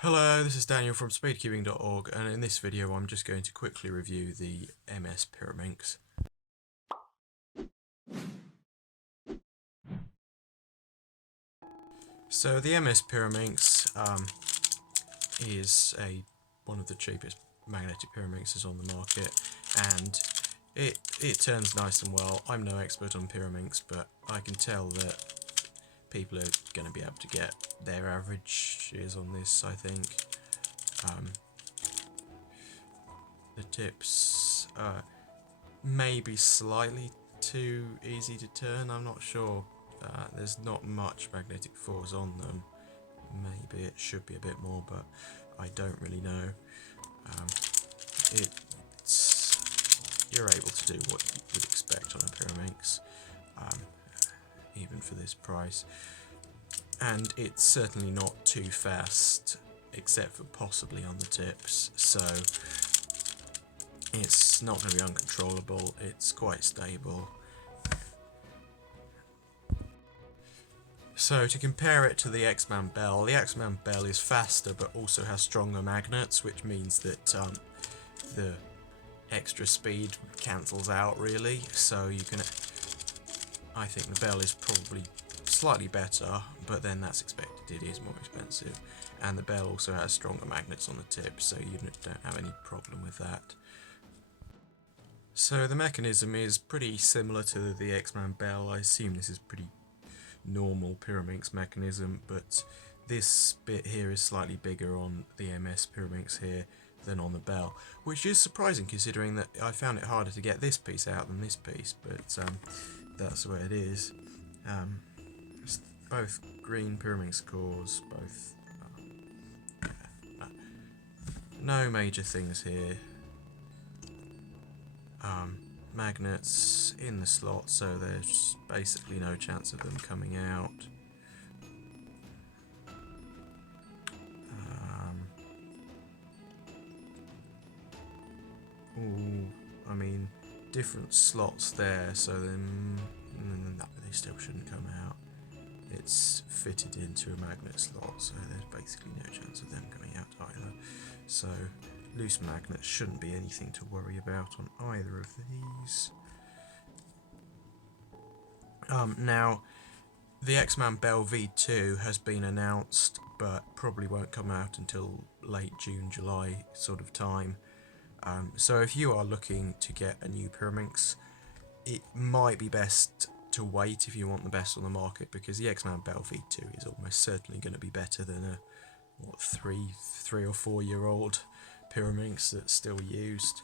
Hello, this is Daniel from speedcubing.org, and in this video I'm just going to quickly review the MS Pyraminx. So the MS Pyraminx is one of the cheapest magnetic pyraminxes on the market, and it turns nice and well. I'm no expert on pyraminx, but I can tell that people are going to be able to get their averages on this, I think. The tips maybe slightly too easy to turn, I'm not sure. There's not much magnetic force on them. Maybe it should be a bit more, but I don't really know. You're able to do what you would expect on a pyraminx, even for this price. And it's certainly not too fast, except for possibly on the tips, so it's not going to be uncontrollable. It's quite stable. So to compare it to the X-Man Bell, the X-Man Bell is faster but also has stronger magnets, which means that the extra speed cancels out really. So you can, I think the Bell is probably slightly better, but then that's expected, it is more expensive. And the Bell also has stronger magnets on the tip, so you don't have any problem with that. So the mechanism is pretty similar to the X-Man Bell. I assume this is pretty normal pyraminx mechanism, but this bit here is slightly bigger on the MS Pyraminx here than on the Bell, which is surprising considering that I found it harder to get this piece out than this piece, but that's the way it is. Both green pyraminx cores, both no major things here. Magnets in the slot, so there's basically no chance of them coming out. I mean, different slots there, so then no, they still shouldn't come out. It's fitted into a magnet slot, so there's basically no chance of them coming out either. So loose magnets shouldn't be anything to worry about on either of these. Now, the X-Man Bell V2 has been announced, but probably won't come out until late June, July sort of time. So if you are looking to get a new pyraminx, it might be best to wait if you want the best on the market, because the X-Man Bell V2 is almost certainly going to be better than a three or 4 year old pyraminx that's still used.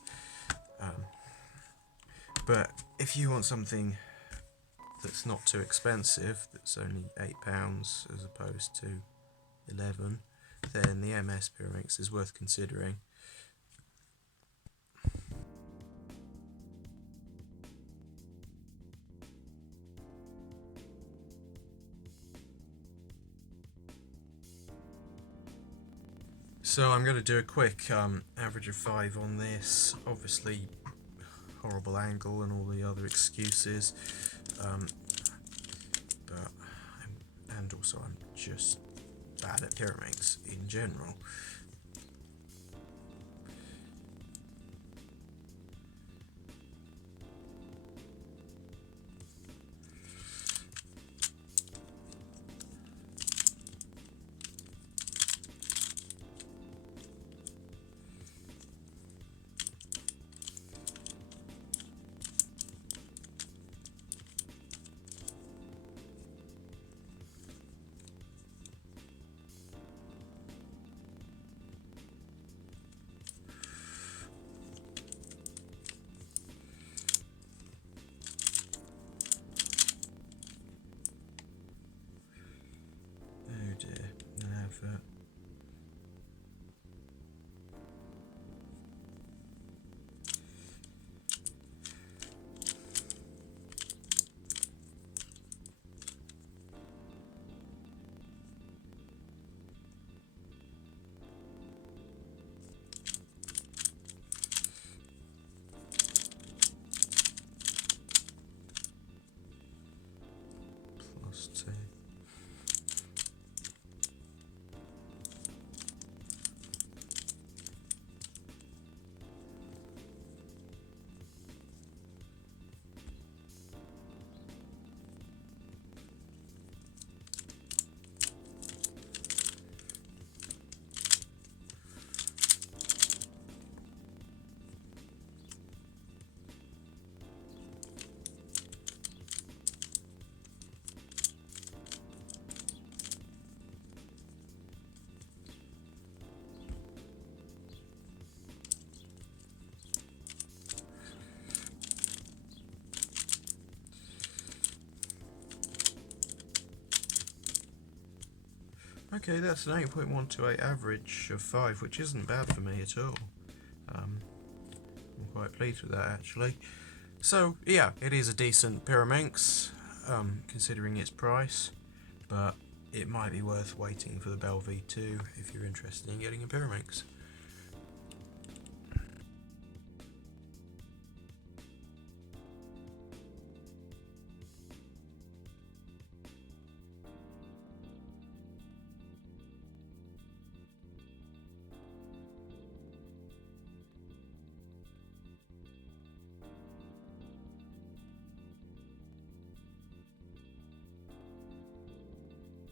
But if you want something that's not too expensive, that's only £8 as opposed to 11, then the MS Pyraminx is worth considering. So I'm going to do a quick average of 5 on this. Obviously, horrible angle and all the other excuses, and also I'm just bad at pyraminx in general. Okay, that's an 8.128 average of 5, which isn't bad for me at all. I'm quite pleased with that, actually. So, yeah, it is a decent Pyraminx, considering its price, but it might be worth waiting for the Bell V2 if you're interested in getting a Pyraminx.